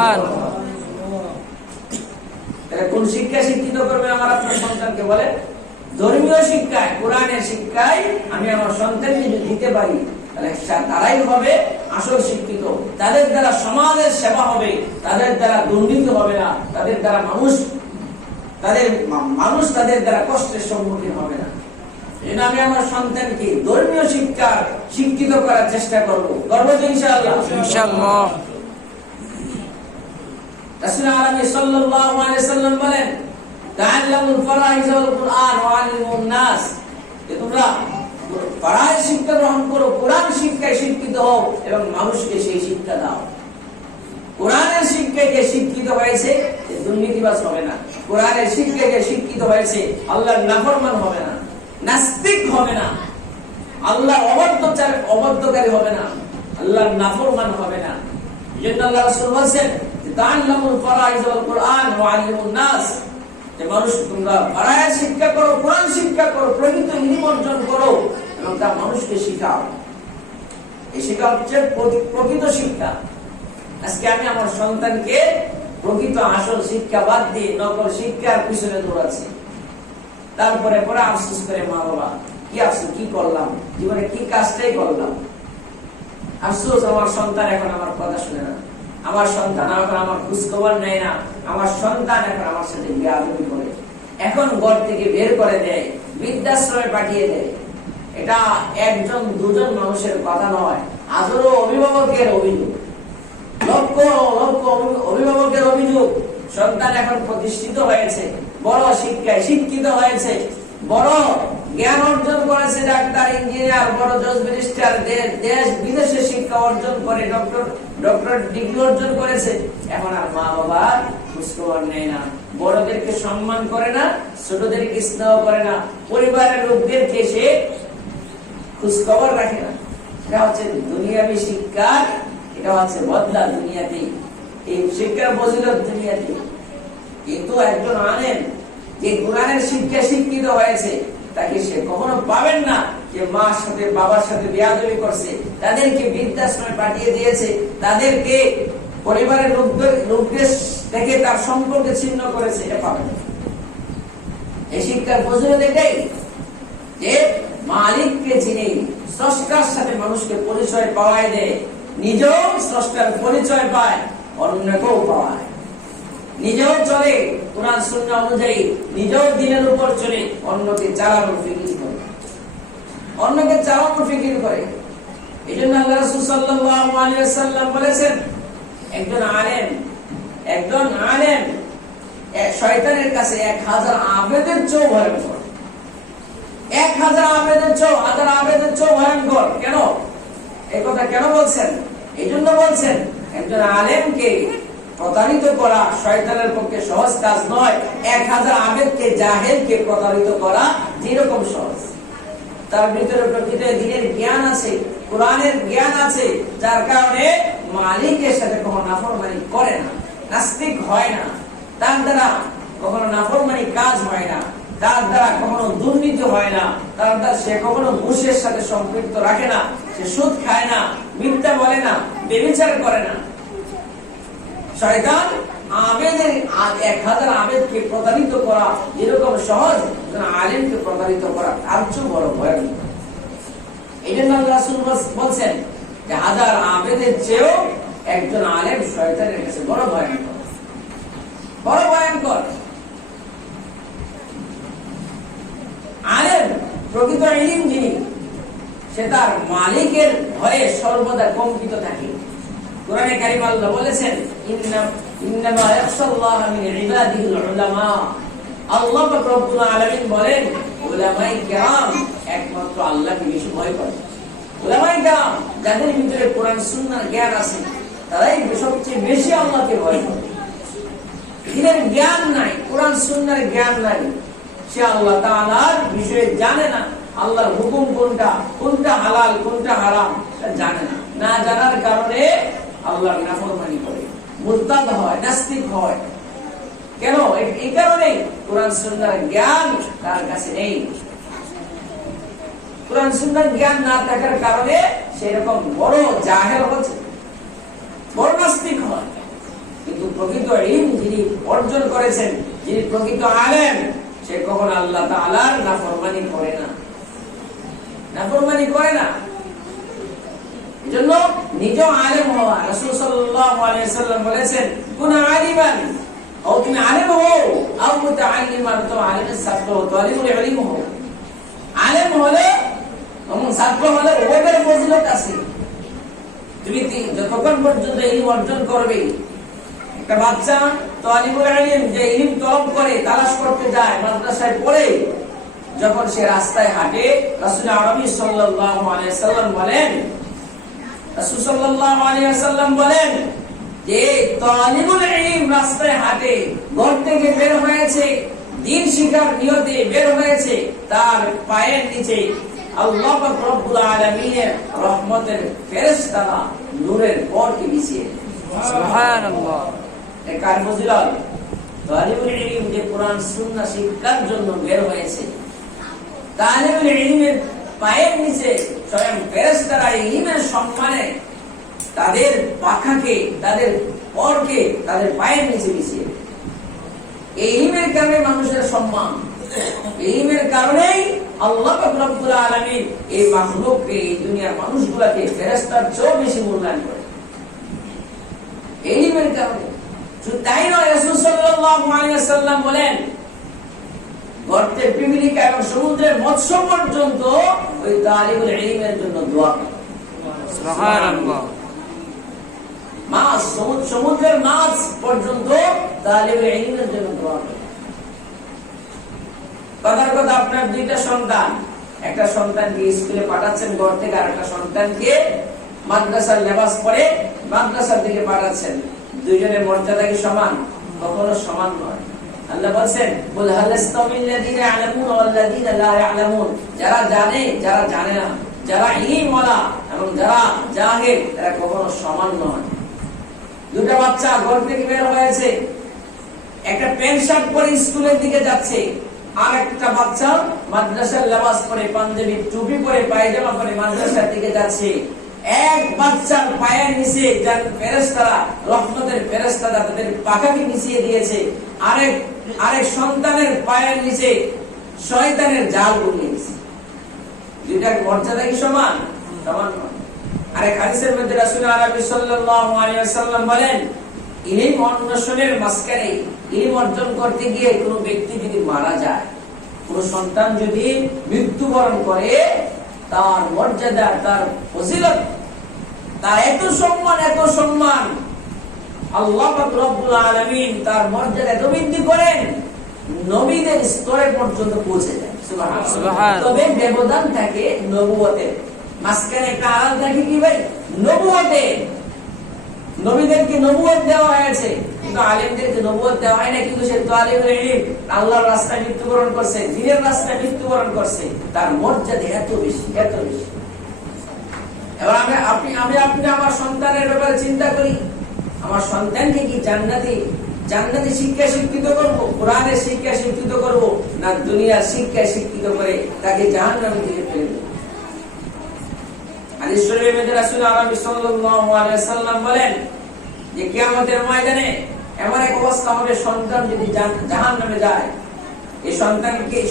তাহলে কোন শিক্ষা শিক্ষিত করবে আমার আপনার সন্তানকে? বলে ধর্মীয় শিক্ষায়, কোরআনের শিক্ষায় আমি আমার সন্তানকে যদি দিতে পারি, তাহলে তারাই হবে আসল শিক্ষিত। তাদের দ্বারা সমাজের সেবা হবে, তাদের দ্বারা দুর্নীতি হবে না, তাদের দ্বারা মানুষ তাদের দ্বারা কষ্টের সম্মুখীন হবে না। এই জন্য আমি আমার সন্তানকে ধর্মীয় শিক্ষা শিক্ষিত করার চেষ্টা করবো। করবো তো ইনশাআল্লাহ? ইনশাআল্লাহ। রাসূল আলামিন সাল্লাল্লাহু আলাইহি সাল্লাম বলেন, তাআল্লামুল ফারাইজ ওয়াল কুরআন ওয়া আলিমুন নাস, যে তোমরা ফারাইজ শিক্ষা গ্রহণ করো, কোরআন শিক্ষায় শিক্ষিত হও এবং মানুষকে সেই শিক্ষা দাও। কোরআনের শিক্ষায় যে শিক্ষিত হয়েছে সে দুর্নীতিবাজ হবে না। কোরআনের শিক্ষায় যে শিক্ষিত হয়েছে আল্লাহর নাফরমান হবে না, নাস্তিক হবে না, আল্লাহর অবাধ্যকারী হবে না, আল্লাহর নাফরমান হবে না। এজন্য আল্লাহ রাসূল বলেন যে তাআল্লামুল ফারাইজ ওয়াল কুরআন ওয়া আলিমুন নাস, যে মানুষ তোমরা ফারাইজ শিক্ষা করো, কোরআন শিক্ষা করো, প্রকৃত ইলম অর্জন করো এবং তা মানুষকে শেখাও। এই শিক্ষা হচ্ছে প্রকৃত শিক্ষা। আজকে আমি আমার সন্তানকে প্রকৃত আসল শিক্ষা বাদ দিয়ে নকল শিক্ষার পিছনে দৌড়াচ্ছি। তারপরে পরে আফসোস করে মা বাবা, কি আফসোস, কি করলাম জীবনে, কি কাজটাই করলাম। আফসোস, আমার সন্তান এখন আমার কথা শুনে না, আমার সন্তান এখন আমার খোঁজখবর নেয় না, আমার সন্তান এখন আমার সাথে বেয়াদবি করে, এখন ঘর থেকে বের করে দেয়, বৃদ্ধাশ্রমে পাঠিয়ে দেয়। এটা একজন দুজন মানুষের কথা নয়, হাজারো অভিভাবকের অভিযোগ, লক্ষ লক্ষ অভিভাবকের অভিযোগ। সন্তান এখন প্রতিষ্ঠিত হয়েছে, বড় শিক্ষায় শিক্ষিত হয়েছে, বড় জ্ঞান অর্জন করেছে, ডাক্তার, ইঞ্জিনিয়ার, বড় জজ, ব্যারিস্টার, দেশ বিদেশে শিক্ষা অর্জন করে ডক্টর ডিগ্রি অর্জন করেছে। এখন আর মা বাবা খোঁজখবর নেয় না, বড়দেরকে সম্মান করে না, ছোটদেরকে স্নেহ করে না, পরিবারের লোকদেরকে সে খোঁজখবর রাখে না। এটা হচ্ছে দুনিয়াবি শিক্ষা, এটা হচ্ছে বদলা দুনিয়াতে, এই শিক্ষার ফজিলত দুনিয়াতে। কিন্তু একজন আলেম যে কোরআনের শিক্ষা শিক্ষিত হয়েছে, তাকে সে কখনো পাবেন না যে মার সাথে বাবার সাথে বেয়াদবি করছে, তাদেরকে বৃদ্ধাশ্রমে পাঠিয়ে দিয়েছে, তাদেরকে পরিবারের লোকদের থেকে তার সম্পর্ক ছিন্ন করেছে, এটা পাবেন না। এই শিক্ষার ফজিলত এটাই যে মালিককে চিনে স্রষ্টার সাথে মানুষকে পরিচয় পাওয়ায় দেয়, নিজেও স্রষ্টার পরিচয় পায়, অন্যকেও পাওয়ায়, নিজেও চলে কোরআন সুন্নাহ অনুযায়ী, নিজেও দিনের উপর চলে, অন্যকে চালানোর ফিকির করে, অন্যকে চালানোর ফিকির করে। এই জন্য আল্লাহ রাসূল সাল্লাল্লাহু আলাইহি ওয়াসাল্লাম বলেছেন, একজন আলেম শয়তানের কাছে 1000 আবেদের চেয়েও ভয়ঙ্কর। 1000 আবেদের চেয়েও ভয়ঙ্কর। কেন এই কথা কেন বলছেন? এই জন্য বলছেন, একজন আলেমকে প্রতারিত করা শয়তানের পক্ষে সহজ কাজ নয়। 1000 আবেদকে, জাহেলকে প্রতারিত করা যেরকম সহজ, তার ভিতরে প্রকৃত দিনের জ্ঞান আছে, কোরআনের জ্ঞান আছে, যার কারণে মালিকের সাথে কখনো নাফরমানি করে না, নাস্তিক হয় না, তার দ্বারা কখনো নাফরমানি কাজ হয় না, তার দ্বারা কখনো দুর্নীতি হয় না, তার দ্বারা সে কখনো ঘুষের সাথে সম্পৃক্ত রাখে না, সে সুদ খায় না, মিথ্যা বলে না, ব্যভিচার করে না। শয়তান আবেদের 1000 আবেদকে প্রতারিত করা যেরকম সহজ, আলেমকে প্রতারিত করা তার চেয়ে বড় ভয়ানক। এই জন্য আল্লাহ রাসূল বলছেন যে 1000 আবেদের চেয়েও একজন আলেম শয়তানের কাছে বড় ভয়ঙ্কর, বড় ভয়ঙ্কর। আলেম প্রকৃত ইলম যিনি, সে তার মালিকের ভয়ে সর্বদা কম্পিত থাকে। কোরআনে কারীম আল্লাহ বলেছেন, ইন্নামা ইয়াখশাল্লাহা মিন ইবাদিহিল উলামা। আল্লাহ পাক রব্বুল আলামিন বলেন, উলামায়ে কিরাম একমাত্র আল্লাহকে বেশি ভয় করে। উলামায়ে কিরাম যাদের ভিতরে কোরআন সুন্নাহর জ্ঞান আছে, তারাই সবচেয়ে বেশি আল্লাহকে ভয় করে। যাদের জ্ঞান নাই, কোরআন সুন্নাহর জ্ঞান নাই, সে আল্লাহ তাআলার বিষয়ে জানে না, আল্লাহর হুকুম কোনটা হালাল কোনটা হারাম তা জানে না। না জানার কারণে আল্লাহর নাফরমানি করে, মুরতাদ হয়, নাস্তিক হয়। কেন? এই কারণে কোরআন সুন্নাহর জ্ঞান তার কাছে নেই। কোরআন সুন্নাহর জ্ঞান না থাকার কারণে সেরকম বড় জাহেল হচ্ছে, বড় নাস্তিক হয়। কিন্তু প্রকৃত ইলম যিনি অর্জন করেছেন, যিনি প্রকৃত আলেম, সে কখনো আল্লাহ তাআলার নাফরমানি করে না, নাফরমানি করে না। এজন্য নিজে আলেম হওয়া, রাসূল সাল্লাল্লাহু আলাইহি ওয়াসাল্লাম বলেছেন, কুন আলিমান, ও তুমি আলেম হও, আও মুতাআল্লিমান, তো আলেমের ছাত্র হও, তালিবুল ইলম হও। আলেম হলে এবং ছাত্র হলে উভয়ের ফজিলত আছে। তুমি যতক্ষণ পর্যন্ত ইলম অর্জন করবে, একটা বাচ্চা তালিবুল ইলম যে ইলম তলব করে, তালাশ করতে যায়, মাদ্রাসায় পড়ে, যখন সে রাস্তায় হাঁটে, রাসূল আরবি সাল্লাল্লাহু আলাইহি ওয়াসাল্লাম বলেন, রাসূল সাল্লাল্লাহু আলাইহি ওয়াসাল্লাম বলেন যে তালিবুল ইলম রাস্তায় হাঁটে, ঘর থেকে বের হয়েছে, দ্বীন শিখার নিয়তে বের হয়েছে, তার পায়ের নিচে আল্লাহ পাক রব্বুল আলামিনের রহমতের ফেরেশতারা নূরের পরকে বিছিয়ে দেন। সুবহানাল্লাহ। এই কার ফজিলত? তালিবুল ইলম যে কোরআন সুন্নাহ শিক্ষার জন্য বের হয়েছে, তালিবুল ইলমের পায়ের নিচে স্বয়ং ফেরেশতারা ইলমের সম্মানে তাদের পাখাকে, তাদের পরকে তাদের পায়ের নিচে বিছিয়ে দেন। এই ইলমের কারণে মানুষের সম্মান, ইলমের কারণেই আল্লাহ পাক রব্বুল আলামিন এই মাখলুককে, এই দুনিয়ার মানুষগুলোকে ফেরেশতার চেয়ে বেশি মূল্যায়ন করে। ইলমের কারণে। শুধু তাই নয়, রাসূল সাল্লাল্লাহু আলাইহি ওয়াসাল্লাম বলেন, গর্তের পিপিলিকা এবং সমুদ্রের মৎস্য পর্যন্ত ওই তালিবুল ইলমের জন্য দোয়া করে। সুবহানাল্লাহ। মাছ, সমুদ্রের মাছ পর্যন্ত তালিবুল ইলমের জন্য দোয়া করে। কথার কথা, আপনার দুইটা সন্তান, একটা সন্তানকে স্কুলে পাঠাচ্ছেন ঘর থেকে, আর একটা সন্তানকে মাদ্রাসার লেবাস পরে মাদ্রাসার দিকে পাঠাচ্ছেন, দুইজনের মর্যাদা কি সমান? কখনো সমান নয়। আল্লাহ বলেন, কুল হাল ইস্তামিল্লাযীনা ইয়ালামুন ওয়াল্লাযীনা লা ইয়ালামুন, যারা জানে, যারা জানে না, যারা ইলমওয়ালা এবং যারা জাহিল, এরা কখনো সমান নয়। দুটো বাচ্চা ঘর থেকে বের হয়েছে, একটা প্যান্ট শার্ট পরে স্কুলের দিকে যাচ্ছে, আর একটা বাচ্চা মাদ্রাসার লেবাস পরে, পাঞ্জাবি টুপি পরে, পায়জামা পরে মাদ্রাসার দিকে যাচ্ছে। এক বাচ্চার পায়ের নিচে ফেরেশতারা, রহমতের ফেরেশতারা তাদের পাখাকে মিশিয়ে দিয়েছে, আরেক সন্তানের পায়ের নিচে শয়তানের জাল বুলিয়েছে। দুইটার মর্যাদা কি সমান? সমান নয়। আরেক হাদিসের মধ্যে রাসূল আরবি সাল্লাল্লাহু আলাইহি ওয়াসাল্লাম বলেন, ইলম অন্বেষণের মাঝখানে ইলম অর্জন করতে গিয়ে কোনো ব্যক্তি যদি মারা যায়, কোন সন্তান যদি মৃত্যুবরণ করে, তার মর্যাদা, তার ফজিলত, তার এত সম্মান আল্লাহ পাক রব্বুল আলামিন তার মর্যাদা এত বৃদ্ধি করেন, নবীদের স্তরে পর্যন্ত পৌঁছে যায়। সুবহানাল্লাহ। তবে ব্যবধান থাকে নবুয়তের মাঝখানে, একটা আড়াল থাকে কি ভাই? নবুয়তে। নবীদেরকে নবুয়ত দেওয়া হয়েছে, কিন্তু আলেমদেরকে নবুয়ত দেওয়া হয় না। কিন্তু সে তালিবুল ইলম আল্লাহর রাস্তায় মৃত্যুবরণ করছে, দ্বীনের রাস্তায় মৃত্যুবরণ করছে, তার মর্যাদা এত বেশি, এত বেশি। এবার আপনি আমার সন্তানের ব্যাপারে চিন্তা করি, আমার সন্তানকে কি জান্নাতি শিক্ষা শিক্ষিত করব, কোরআনের শিক্ষা শিক্ষিত করব, না দুনিয়ার শিক্ষা শিক্ষিত করে তাকে জাহান্নামের দিকে ফেলে দেব? হাদিস শরীফের মধ্যে রাসূল আরবি সাল্লাল্লাহু আলাইহি ওয়াসাল্লাম বলেন যে কিয়ামতের ময়দানে এমন এক অবস্থা হবে, সন্তান যদি জাহান্নামে যায়, এই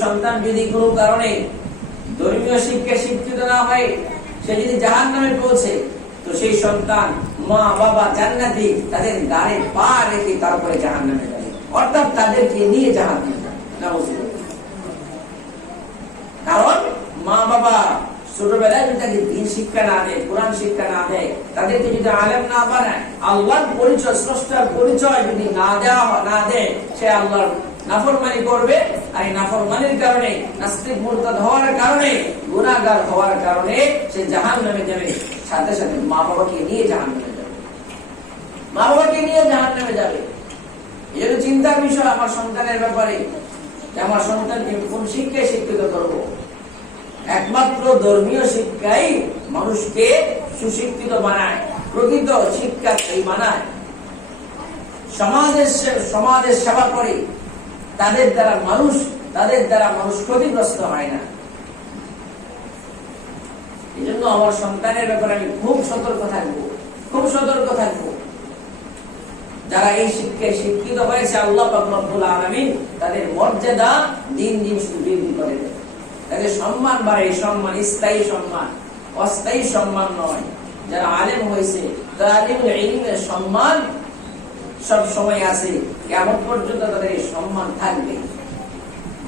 সন্তান যদি কোনো কারণে ধর্মীয় শিক্ষা শিক্ষিত না হয়, সে যদি জাহান্নামে পৌঁছে, তো সেই সন্তান মা বাবা জান্নাতি, তাদের গায়ে পা রেখে তারপরে জাহান্নামে যাবে, অর্থাৎ তাদেরকে নিয়ে জাহান্নামে যাবে। নাউযুবিল্লাহ। কারণ মা বাবা ছোটবেলায় যদি তাকে দ্বীন শিক্ষা না দেয়, কোরআন শিক্ষা না দেয়, তাদেরকে যদি আলেম না বানায়, আল্লাহর পরিচয়, স্রষ্টার পরিচয় যদি না দেয়, সে আল্লাহর নাফরমানি করবে। আর এই নাফরমানির কারণে, নাস্তিক মুরতাদ হওয়ার কারণে, গুনাহগার হওয়ার কারণে সে জাহান্নামে যাবে, সাথে সাথে মা বাবাকে নিয়ে জাহান্নামে যাবে, মা বাবাকে নিয়ে জাহান্নামে যাবে। এই চিন্তার বিষয় আমার সন্তানের ব্যাপারে, যে আমার সন্তানকে কোন শিক্ষায় শিক্ষিত করবো। একমাত্র ধর্মীয় শিক্ষাই মানুষকে সুশিক্ষিত বানায়, প্রকৃত শিক্ষা এই বানায়। সমাজের সেবা করে, তাদের দ্বারা মানুষ ক্ষতিগ্রস্ত হয় না। এই জন্য আমার সন্তানের ব্যাপারে আমি খুব সতর্ক থাকবো। যারা এই শিক্ষায় শিক্ষিত হয়েছে, আল্লাহ পাক রব্বুল আলামিন তাদের মর্যাদা দিন দিন শুধু বৃদ্ধি করে দেয়, তাদের সম্মান বাড়ে। সম্মান স্থায়ী সম্মান, অস্থায়ী সম্মান নয়। যারা আলেম হয়েছে, তালিবুল ইলমের সম্মান সব সময় আছে, কিয়ামত পর্যন্ত তাদের এই সম্মান থাকবে।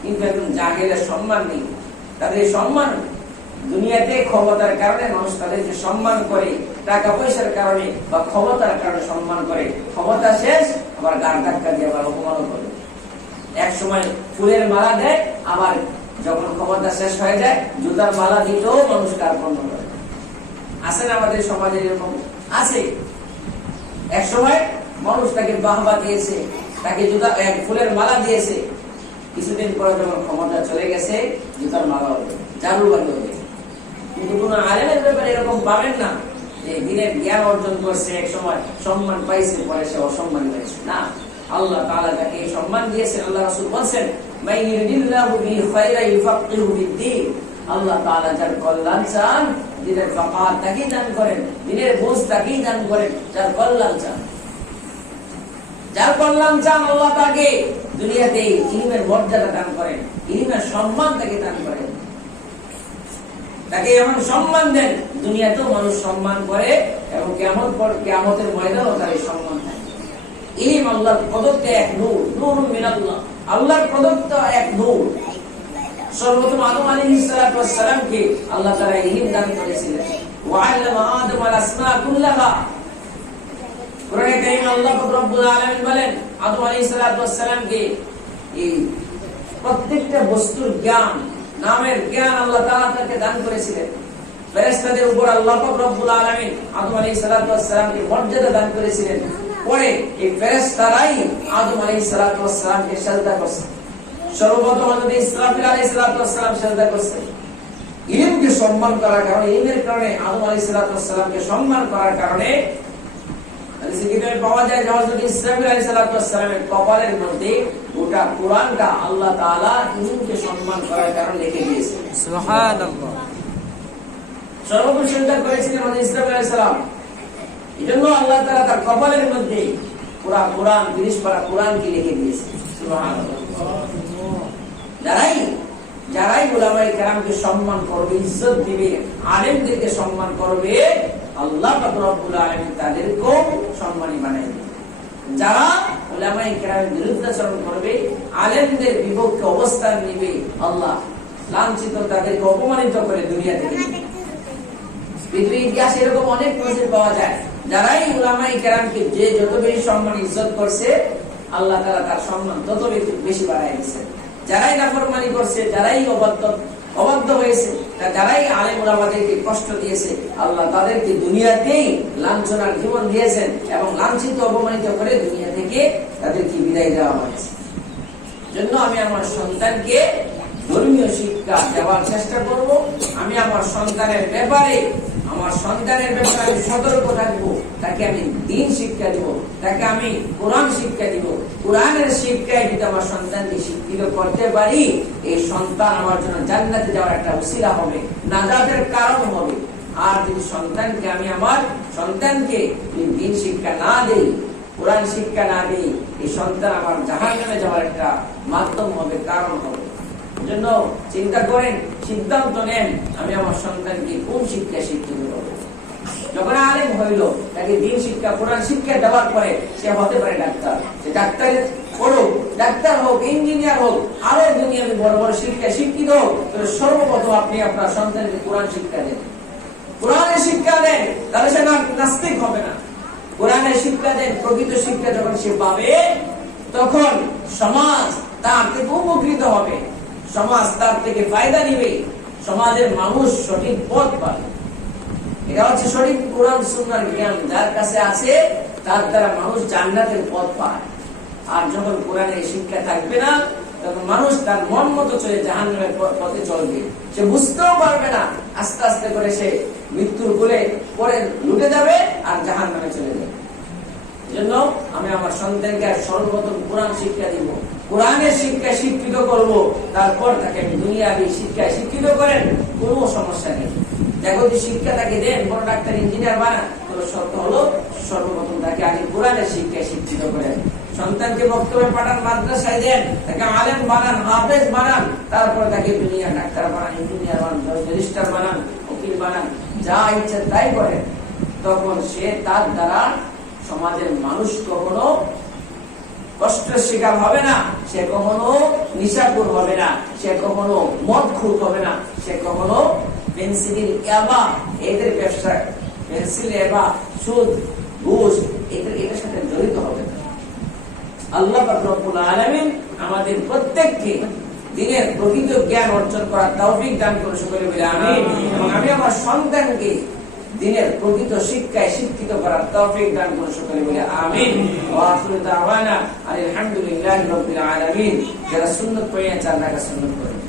কিন্তু একজন জাহেলের সম্মান নেই। তাদের সম্মান দুনিয়াতে ক্ষমতার কারণে মানুষ তাদেরকে সম্মান করে, টাকা পয়সার কারণে বা ক্ষমতার কারণে সম্মান করে। ক্ষমতা শেষ, আবার গান ধাক্কা দিয়ে আবার অপমানও করে। এক সময় ফুলের মালা দেয়, আবার যখন ক্ষমতা শেষ হয়ে যায় জুতার মালা দিতেও মানুষ কার্পণ্য করে। আছে না আমাদের সমাজে এরকম? আছে। এক সময় মানুষ তাকে বাহবা দিয়েছে, তাকে জুতা ফুলের মালা দিয়েছে, কিছুদিন পরে যখন ক্ষমতা চলে গেছে জুতার মালা হবে, জারু হবে। কিন্তু কোন আলেমের ব্যাপারে এরকম পাবেন না যে দিনের জ্ঞান অর্জন করছে, এক সময় সম্মান পাইছে, পরে সে অসম্মান পাইছে। না, আল্লাহ তাআলা তাকে সম্মান দিয়েছেন। আল্লাহ রাসূল বলেন, মান ইউরিদিল্লাহু বিহি খায়রান ইউফাক্কিহু ফিদ্দীন। আল্লাহ তাআলা যার কল্যাণ চান, দিনের ফাকাহ তাকেই দান করেন, দিনের বুঝ তাকেই দান করেন, যার কল্যাণ চান। যার কল্যাণ চান আল্লাহ তাকে দুনিয়াতে ইলমের মর্যাদা দান করেন, ইলমের সম্মান তাকে দান করেন, তাকে এমন সম্মান দেন দুনিয়াতেও মানুষ সম্মান করে এবং কিয়ামতের ময়দানেও তার সম্মান থাকে। ইলম আল্লাহর প্রদত্ত এক নূর, নূরুম মিনাল্লাহ, আল্লাহর প্রদত্ত এক নূর। সর্বপ্রথম আদম আলাইহিস সালাতু ওয়াস সালামকে আল্লাহ তাআলা ইলম দান করেছিলেন। ওয়া আল্লামা আদম আল আসমা কুল্লাহা। কোরআনে কারীমে আল্লাহ রাব্বুল আলামিন বলেন, আদম আলাইহিস সালাতু ওয়াস সালামকে এই প্রত্যেকটা বস্তুর জ্ঞান, নামের জ্ঞান আল্লাহ তাআলা তাকে দান করেছিলেন। ফেরেশতাদের উপর আল্লাহ রাব্বুল আলামিন আদম আলাইহিস সালাতু ওয়াস সালামকে মর্যাদা দান করেছিলেন। পরে এই ফেরেশতারাই আদম আলাইহিস সালাতু ওয়াস সালামকে সিজদা করেছে। সর্বপ্রথম হযরত ইসরাফিল আলাইহিস সালাতু ওয়াস সালাম সিজদা করেছে। ইলমকে সম্মান করার কারণে, ইলমের কারণে আদম আলাইহিস সালাতু ওয়াস সালামকে সম্মান করার কারণে হাদিসে কিতাবে পাওয়া যায় যে হযরত ইসরাফিল আলাইহিস সালাতু ওয়াস সালামের কপালের মধ্যে গোটা কুরআনটা আল্লাহ তাআলা ইলমকে সম্মান করার কারণে লিখে দিয়েছেন। সুবহানাল্লাহ। সর্বপ্রথম সিজদা করেছিলেন হযরত ইসরাফিল আলাইহিস সালাম। এজন্য আল্লাহ তাআলা তার কপালের মধ্যে পুরা কুরআন 30 পারা কুরআনকে লিখে দিয়েছেন। সুবহানাল্লাহ। যারাই উলামায়ে কেরামকে সম্মান করবে, ইজ্জত দিবে, আলেমদেরকে সম্মান করবে, আল্লাহ পাক রব্বুল আলামিন তাদেরকেও সম্মানী বানায় দিবেন। যারা উলামায়ে কেরামের বিরুদ্ধাচরণ করবে, আলেমদের বিপক্ষে অবস্থান নেবে, আল্লাহ লাঞ্ছিত তাদেরকে অপমানিত করে দুনিয়া থেকে। পৃথিবীর ইতিহাসে এরকম অনেক নজির পাওয়া যায়। যারাই উলামায়ে কেরামকে যে যত বেশি সম্মান ইজ্জত করছে, আল্লাহ তাআলা তার সম্মান তত বেশি বাড়ায় দিয়েছেন। যারাই নাফরমানি করছে, যারাই অবাধ্য হয়েছে, যারাই আলেম ওলামাদেরকে কষ্ট দিয়েছে, আল্লাহ তাদেরকে দুনিয়াতেই লাঞ্ছনার জীবন দিয়েছেন এবং লাঞ্ছিত অপমানিত করে দুনিয়া থেকে তাদেরকে বিদায় দেওয়া হয়েছে। জন্য আমি আমার সন্তানকে ধর্মীয় শিক্ষা দেওয়ার চেষ্টা করব। আমি আমার সন্তানের ব্যাপারে আমি সতর্ক থাকবো। তাকে আমি দ্বীন শিক্ষা দিব, তাকে আমি কোরআন শিক্ষা দিব। কোরআনের শিক্ষায় যদি আমার সন্তানকে শিক্ষিত করতে পারি, এই সন্তান আমার জন্য জান্নাতে যাওয়ার একটা উসিলা হবে, নাজাতের কারণ হবে। আর যদি আমার সন্তানকে দ্বীন শিক্ষা না দেই, কোরআন শিক্ষা না দেই, এই সন্তান আমার জাহান্নামে যাওয়ার একটা মাধ্যম হবে, কারণ হবে। জন্য চিন্তা করেন, সিদ্ধান্ত নেন, আমি আমার সন্তানকে কোন শিক্ষা শিক্ষিত করব। যখন আলেম হইল, তাকে দ্বীন শিক্ষা, কোরআন শিক্ষা দেওয়ার পরে সে হতে পারে ডাক্তার। সে ডাক্তার পড়ুক, ডাক্তার হোক, ইঞ্জিনিয়ার হোক, আরো দুনিয়াতে বড় বড় শিক্ষা শিক্ষিত হোক, তাহলে সর্বপ্রথম আপনি আপনার সন্তানকে কোরআন শিক্ষা দেন। কোরআনের শিক্ষা দেন, তাহলে সে নাস্তিক হবে না। কোরআনের শিক্ষা দেন, প্রকৃত শিক্ষা যখন সে পাবে, তখন সমাজ তার থেকে উপকৃত হবে, সমাজ তার থেকে ফায়দা নিবে, সমাজের মানুষ সঠিক পথ পাবে। এটা হচ্ছে সঠিক কোরআন সুন্নাহর জ্ঞান যার কাছে আছে, তার দ্বারা মানুষ জান্নাতের পথ পায়। আর যখন কোরআনের শিক্ষা থাকবে না, তখন মানুষ তার মন মতো চলে জাহান্নামের পথে চলবে। সে বুঝতেও পারবে না, আস্তে আস্তে করে সে মৃত্যুর কোলে পড়ে লুটে যাবে আর জাহান্নামে চলে যাবে। এজন্য আমি আমার সন্তানকে সর্বপ্রথম কোরআন শিক্ষা দিব, কোরআনের শিক্ষায় শিক্ষিত করব, তারপর তাকে আমি দুনিয়াবি শিক্ষায় শিক্ষিত করেন, কোনো সমস্যা নেই। দেখো যে শিক্ষা তাকে দেন, বড় ডাক্তার ইঞ্জিনিয়ার বানান, তবে শর্ত হলো সর্বপ্রথম তাকে আগে কোরআনের শিক্ষায় শিক্ষিত করেন। সন্তানকে বক্তব্যে পাঠান, মাদ্রাসায় দেন, তাকে আলেম বানান, হাফেজ বানান, তারপর তাকে দুনিয়া ডাক্তার বানান, ইঞ্জিনিয়ার বানান, রেজিস্ট্রার বানান, উকিল বানান, যা ইচ্ছা তাই করেন। তখন সে তার দ্বারা সমাজের মানুষ কখনো কষ্টের শিকার হবে না, সে কখনো নিশাখোর হবে না, সে কখনো মদখোর হবে না, সে কখনো পেন্সিল ইয়াবা এদের ব্যবসা, পেন্সিল ইয়াবা, সুদ, ঘুষ এটার সাথে জড়িত হবে না। আল্লাহ পাক রব্বুল আলামিন আমাদের প্রত্যেককে দিনের প্রকৃত জ্ঞান অর্জন করার তৌফিক দান করুন, সকলে বলে আমিন। এবং আমি আমার সন্তানকে দিনের প্রকৃত শিক্ষায় শিক্ষিত করার তৌফিক দান করুন, সকলে বলে আমিন। ওয়া আখিরু দাওয়ানা আলহামদুলিল্লাহি রাব্বিল আলামিন। যারা সুন্নাত পড়ে আছেন তারা সুন্নাত পড়েন।